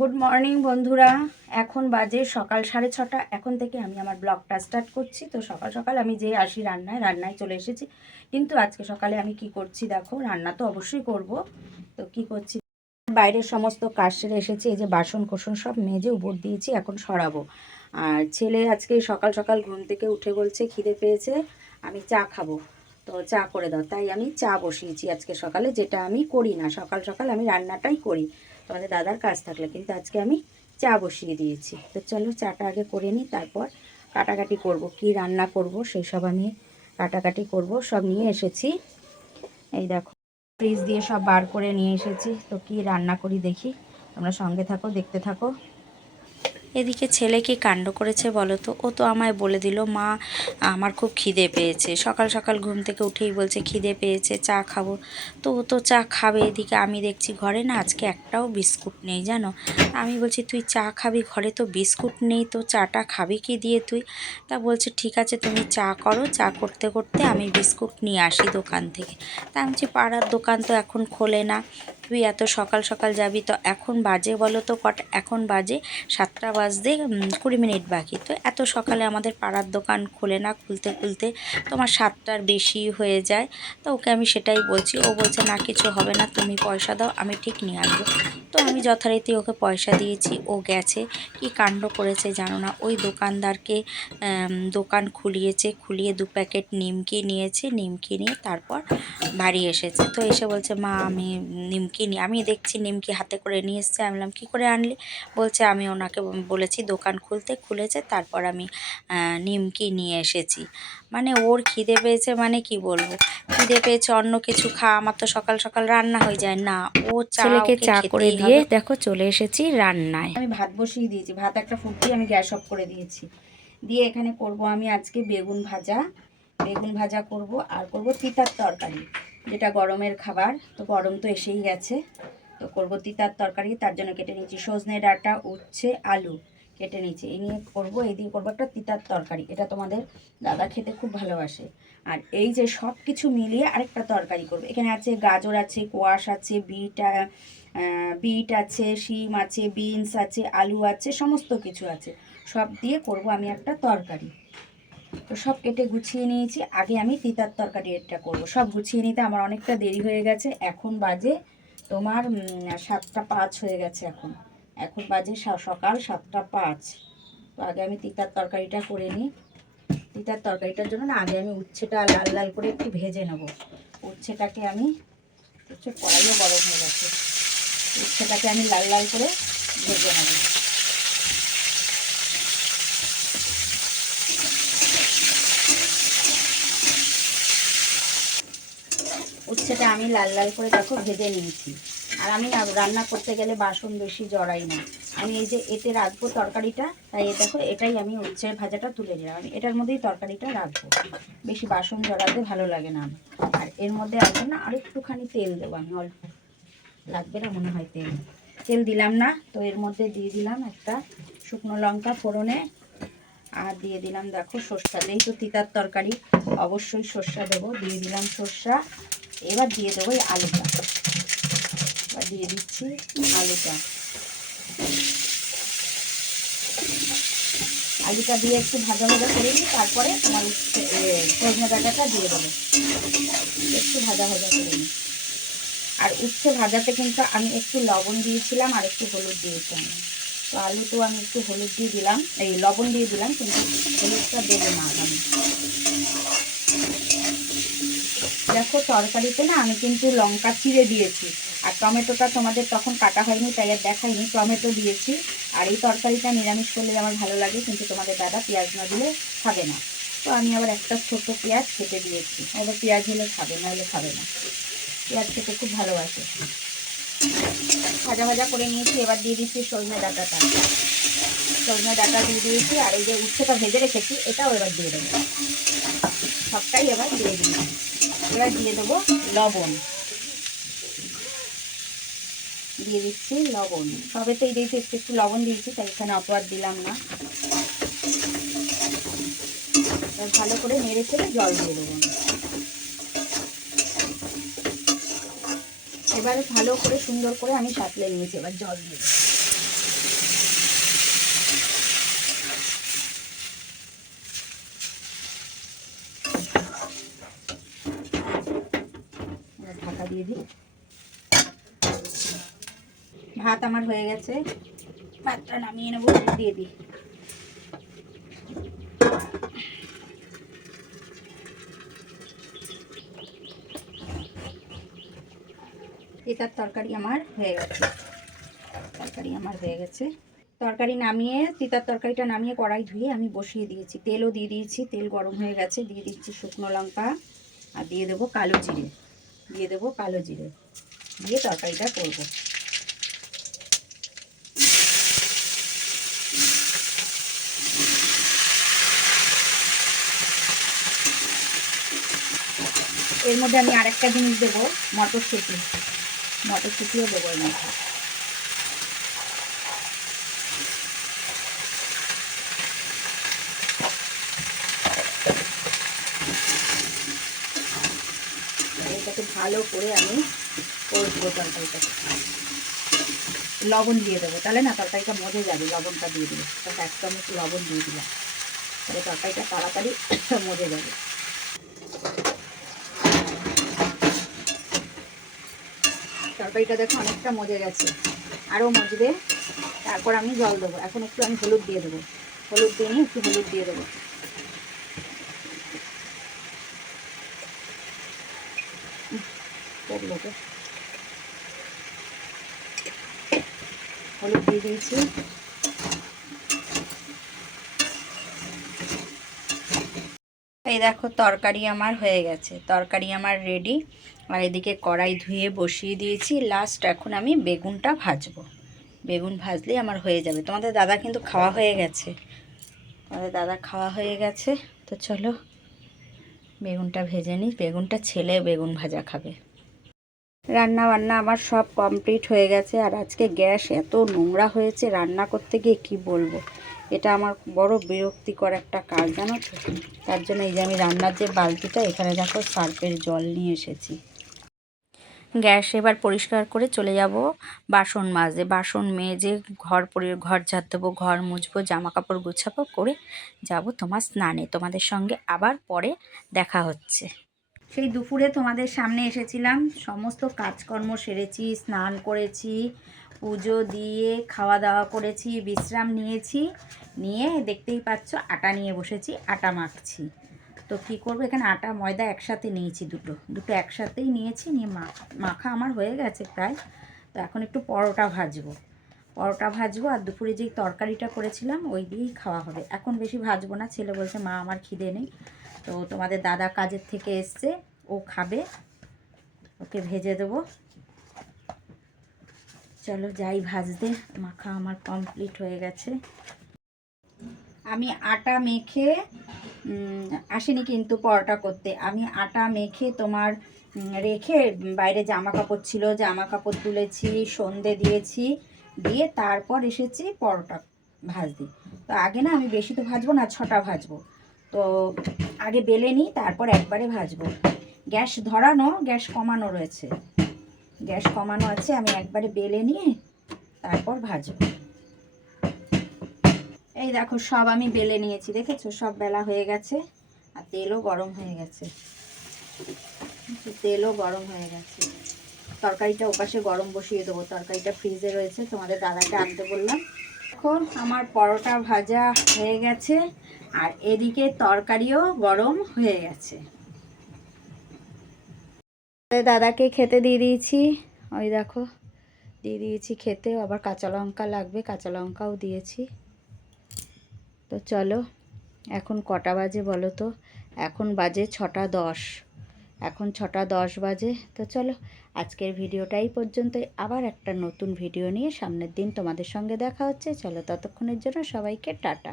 Good morning বন্ধুরা। এখন বাজে সকাল সাড়ে ছটা। এখন থেকে আমি আমার ব্লগটা স্টার্ট করছি। তো সকাল সকাল আমি যে আসি রান্নায় রান্নায় চলে এসেছি। কিন্তু আজকে সকালে আমি কি করছি দেখো, রান্না তো অবশ্যই করব। তো কি করছি? বাইরের সমস্ত কাজ সেরে এসেছি। এই যে বাসন কোসন সব মেজে উপর দিয়েছি, এখন সরাবো। আর ছেলে আজকে সকাল সকাল ঘুম থেকে উঠে বলছে, খিদে পেয়েছে, আমি চা খাব। তো চা করে দাও। তাই আমি চা বসিয়েছি আজকে সকালে, যেটা আমি করি না। সকাল সকাল আমি রান্নাটাই করি। তোমাদের দাদার কাজ থাকলে, কিন্তু আজকে আমি চা বসিয়ে দিয়েছি। তো চলো চাটা আগে করে নিই, তারপর কাটাকাটি করব, কি রান্না করব, সেই সব আমি কাটাকাটি করব, সব নিয়ে এসেছি। এই দেখো ফ্রিজ দিয়ে সব বার করে নিয়ে এসেছি। তো কি রান্না করি দেখি, তোমরা সঙ্গে থাকো, দেখতে থাকো। এদিকে ছেলে কি কাণ্ড করেছে বলো তো? ও তো আমায় বলে দিল, মা, আমার খুব খিদে পেয়েছে। সকাল সকাল ঘুম থেকে উঠেই বলছে, খিদে পেয়েছে, চা খাব। তো ও তো চা খাবে এদিকে, আমি দেখছি ঘরে না আজকে একটাও বিস্কুট নেই, জানো? আমি বলছি, তুই চা খাবি? ঘরে তো বিস্কুট নেই, তো চাটা খাবি কি দিয়ে তুই? তা বলছে, ঠিক আছে, তুমি চা করো। চা করতে করতে আমি বিস্কুট নিয়ে আসি দোকান থেকে। তা আমি পাড়ার দোকান তো এখন খোলে না। তুই এত সকাল সকাল যাবি তো এখন বাজে বলো তো কট, এখন বাজে সাতটা বাজতে কুড়ি মিনিট বাকি। তো এত সকালে আমাদের পাড়ার দোকান খোলে না, খুলতে খুলতে তোমার সাতটার বেশি হয়ে যায়। তো ওকে আমি সেটাই বলছি, ও বলছে, না, কিছু হবে না, তুমি পয়সা দাও, আমি ঠিক নিয়ে আসব। তো আমি যথারীতি ওকে পয়সা দিয়েছি, ও গেছে। কি কাণ্ড করেছে জানো না? ওই দোকানদারকে দোকান খুলিয়েছে, খুলিয়ে দু প্যাকেট নিমকি নিয়েছে, নিমকি নিয়ে তারপর বাড়ি এসেছে। তো এসে বলছে, মা, আমি নিমকি নিয়ে আমি দেখছি নিমকি হাতে করে নিয়ে এসছে। আমি বললাম, কী করে আনলি? বলছে, আমি ওনাকে বলেছি দোকান খুলতে, খুলেছে, তারপর আমি নিমকি নিয়ে এসেছি। মানে ওর খিদে পেয়েছে মানে কি বলব? খিদে পেয়েছে অন্য কিছু খা আমার তো সকাল সকাল রান্না হয়ে যায়। না ও চা ছেলেকে চা করে দিয়ে দেখো চলে এসেছি রান্নায়। আমি ভাত বসিয়ে দিয়েছি ভাত একটা ফুটিয়ে আমি গ্যাস অফ করে দিয়েছি। দিয়ে এখানে করব আমি আজকে বেগুন ভাজা। বেগুন ভাজা করব আর করব তিতার তরকারি যেটা গরমের খাবার। তো গরম তো এসেই গেছে। তো করব তিতার তরকারি তার জন্য কেটে নিচ্ছি সজনে ডাঁটা উচ্ছে আলু। কেটে নিচ্ছি এই নিয়ে করব, এই দিয়ে করব একটা তিতার তরকারি। এটা তোমাদের দাদা খেতে খুব ভালোবাসে। আর এই যে সব কিছু মিলিয়ে আরেকটা তরকারি করব। এখানে আছে গাজর আছে, কোয়াশ আছে, বিট বিট আছে, শিম আছে, বিনস আছে, আলু আছে, সমস্ত কিছু আছে। সব দিয়ে করব আমি একটা তরকারি। তো সব কেটে গুছিয়ে নিয়েছি। আগে আমি তিতার তরকারি এটা করব। সব গুছিয়ে নিতে আমার অনেকটা দেরি হয়ে গেছে। এখন বাজে তোমার সাতটা পাঁচ হয়ে গেছে এখন। এখন বাজে সকাল সাতটা পাঁচ। তো আগে আমি তিতার তরকারিটা করে নিই। তিতার তরকারিটার জন্য না আগে আমি উচ্ছেটা লাল লাল করে একটু ভেজে নেব। উচ্ছেটাকে আমি উচ্ছে কড়াইও গরম হয়ে গেছে। উচ্ছেটাকে আমি লাল লাল করে ভেজে নেব। উচ্ছেটা আমি লাল লাল করে দেখো ভেজে নিয়েছি। আর আমি রান্না করতে গেলে বাসন বেশি জড়াই না। আমি এই যে এতে রাখব তরকারিটা, তাই দেখো, এটাই আমি উচ্ছের ভাজাটা তুলে নিলাম। আমি এটার মধ্যেই তরকারিটা রাখব। বেশি বাসন জড়াতে ভালো লাগে না আর এর মধ্যে আছে না, আর একটুখানি তেল দেবো আমি, অল্প। লাগবে না মনে হয় তেল। তেল দিলাম না, তো এর মধ্যে দিয়ে দিলাম একটা শুকনো লঙ্কা ফোড়নে। আর দিয়ে দিলাম দেখো সর্ষা তো তিতার তরকারি, অবশ্যই সর্ষা দেবো। দিয়ে দিলাম সর্ষা। এবার দিয়ে দেবো এই আলুটা। দিয়ে দিচ্ছি আলুটা। আলুটা দিয়ে একটু ভাজা ভাজা করে নিই তারপরে তোমার সজনে ডাঁটাটা দিয়ে দেবো। একটু ভাজা ভাজা করে নিই আর উচ্ছে ভাজাতে কিন্তু আমি একটু লবণ দিয়েছিলাম আর একটু হলুদ দিয়েছিলাম। তো আলুতেও আমি একটু হলুদ দিয়ে দিলাম, এই লবণ দিয়ে দিলাম কিন্তু হলুদটা দেবো না আমি দেখো তরকারিতে না আমি কিন্তু লঙ্কা চিড়ে দিয়েছি। আর টমেটোটা তোমাদের তখন কাটা হয়নি, তাই আর দেখাইনি। টমেটো দিয়েছি, আর এই তরকারিটা নিরামিষ করলে আমার ভালো লাগে, কিন্তু তোমাদের দাদা পেঁয়াজ না দিলে খাবে না। তো আমি আবার একটা ছোট পেঁয়াজ কেটে দিয়েছি। এবার পেঁয়াজ হলে খাবে না হলে খাবে না। পেঁয়াজ খেতে খুব ভালোবাসে। ভাজা ভাজা করে নিয়েছি, এবার দিয়ে দিচ্ছি সজনে ডাটাটা। সজনে ডাটা দিয়ে দিয়েছি, আর এই যে উচ্ছেটা ভেজে রেখেছি, এটাও এবার দিয়ে দেবো। সবটাই এবার দিয়ে দিই এবার দিয়ে দেবো লবণ। দিয়ে দিচ্ছি লবণ। সবেতেই দিয়েছি একটু একটু লবণ দিয়েছি, তাই এখানে অত আর দিলাম না। ভালো করে নেড়ে ফেলে জল দিয়ে দেবো। এবারে ভালো করে সুন্দর করে আমি সাতলে নিয়েছি, এবার জল দিয়ে দেবো। ঢাকা দিয়ে দিই। ভাত আমার হয়ে গেছে। ভাতটা নামিয়ে নেব দিয়ে দিই। এটার তরকারি আমার হয়ে গেছে। তরকারি আমার হয়ে গেছে। তরকারি নামিয়ে, তিতার তরকারিটা নামিয়ে কড়াই ধুয়ে আমি বসিয়ে দিয়েছি। তেলও দিয়ে দিয়েছি, তেল গরম হয়ে গেছে। দিয়ে দিচ্ছি শুকনো লঙ্কা আর দিয়ে দেবো কালো জিরে। দিয়ে দেবো কালো জিরে। দিয়ে তরকারিটা করব। এর মধ্যে আমি আরেকটা জিনিস দেবো, মটরশুঁটি। মটরশুঁটিও দেবো এর মধ্যে। ভালো করে আমি লবণ দিয়ে দেবো। তাহলে না, তরকারিটা মজে যাবে, লবণটা দিয়ে দেবো। তাহলে এক লবণ দিয়ে দিলাম। তাহলে তরকারিটা তাড়াতাড়ি মজে যাবে। তরকারিটা দেখো অনেকটা মজে গেছে। আরও মজবে। তারপর আমি জল দেবো। এখন একটু আমি হলুদ দিয়ে দেবো। হলুদ দিয়ে নিয়ে একটু হলুদ দিয়ে দেবো। হলুদ দিয়ে দিয়েছি। এই দেখো তরকারি আমার হয়ে গেছে। তরকারি আমার রেডি আর এদিকে কড়াই ধুয়ে বসিয়ে দিয়েছি। লাস্ট এখন আমি বেগুনটা ভাজবো। বেগুন ভাজলে আমার হয়ে যাবে। তোমাদের দাদা কিন্তু খাওয়া হয়ে গেছে। তোমাদের দাদা খাওয়া হয়ে গেছে। তো চলো, বেগুনটা ভেজে নিই। বেগুনটা ছেলে বেগুন ভাজা খাবে। রান্না বান্না আমার সব কমপ্লিট হয়ে গেছে। আর আজকে গ্যাস এত নোংরা হয়েছে। রান্না করতে গিয়ে কি বলব? এটা আমার বড় বিরক্তিকর একটা কাজ, জানো তো? তার জন্য এই যে আমি রান্নার যে বালতিটা, এখানে দেখো সার্ফের জল নিয়ে এসেছি। গ্যাস এবার পরিষ্কার করে চলে যাব বাসন মাজে বাসন মেজে ঘর পরি, ঘর ঝাড় দেবো ঘর মুছবো জামা কাপড় গুছাবো, করে যাব তোমার স্নানে। তোমাদের সঙ্গে আবার পরে দেখা হচ্ছে। সেই দুপুরে তোমাদের সামনে এসেছিলাম, সমস্ত কাজকর্ম সেরেছি, স্নান করেছি পুজো দিয়ে খাওয়া দাওয়া করেছি, বিশ্রাম নিয়েছি। নিয়ে দেখতেই পাচ্ছ আটা নিয়ে বসেছি, আটা মাখছি। তো কী করব, এখানে আটা, ময়দা একসাথে নিয়েছি দুটো। দুটো একসাথেই নিয়েছি, নিয়ে মাখা আমার হয়ে গেছে প্রায়। তো এখন একটু পরোটা ভাজবো। পরোটা ভাজবো আর দুপুরে যেই তরকারিটা করেছিলাম, ওই দিয়েই খাওয়া হবে। এখন বেশি ভাজবো না, ছেলে বলছে, মা, আমার খিদে নেই। তো তোমাদের দাদা কাজের থেকে এসছে, ও খাবে, ওকে ভেজে দেবো। চলো যাই ভাজতে। মাখা আমার কমপ্লিট হয়ে গেছে। আমি আটা মেখে আসিনি কিন্তু পরোটা করতে। আমি আটা মেখে তোমার রেখে বাইরে জামা কাপড় ছিল জামা কাপড় তুলেছি, সন্ধে দিয়েছি, দিয়ে তারপর এসেছি পরোটা ভাজতে। তো আগে না আমি বেশি তো ভাজবো না, ছটা ভাজবো। তো আগে বেলে নিই, তারপর একবারে ভাজবো। গ্যাস ধরানো, গ্যাস কমানো রয়েছে। গ্যাস কমানো আছে, আমি একবারে বেলে নিয়ে তারপর ভাজবো। এই দেখো, সব আমি বেলে নিয়েছি, দেখেছ? সব বেলা হয়ে গেছে, আর তেলও গরম হয়ে গেছে। তেলও গরম হয়ে গেছে। তরকারিটা ওপাশে গরম বসিয়ে দেবো। তরকারিটা ফ্রিজে রয়েছে, তোমাদের দাদাকে আনতে বললাম। এখন আমার পরোটা ভাজা হয়ে গেছে, আর এদিকে তরকারিও গরম হয়ে গেছে। দাদাকে খেতে দিয়ে দিয়েছি। ওই দেখো, দিয়ে দিয়েছি খেতে। আবার কাঁচা লঙ্কা লাগবে, কাঁচা লঙ্কাও দিয়েছি। তো চলো, এখন কটা বাজে বলো তো? এখন বাজে ছটা দশ। এখন ছটা দশ বাজে। তো চলো, আজকের ভিডিওটাই পর্যন্তই। আবার একটা নতুন ভিডিও নিয়ে সামনের দিন তোমাদের সঙ্গে দেখা হচ্ছে। চলো ততক্ষণের জন্য সবাইকে টাটা।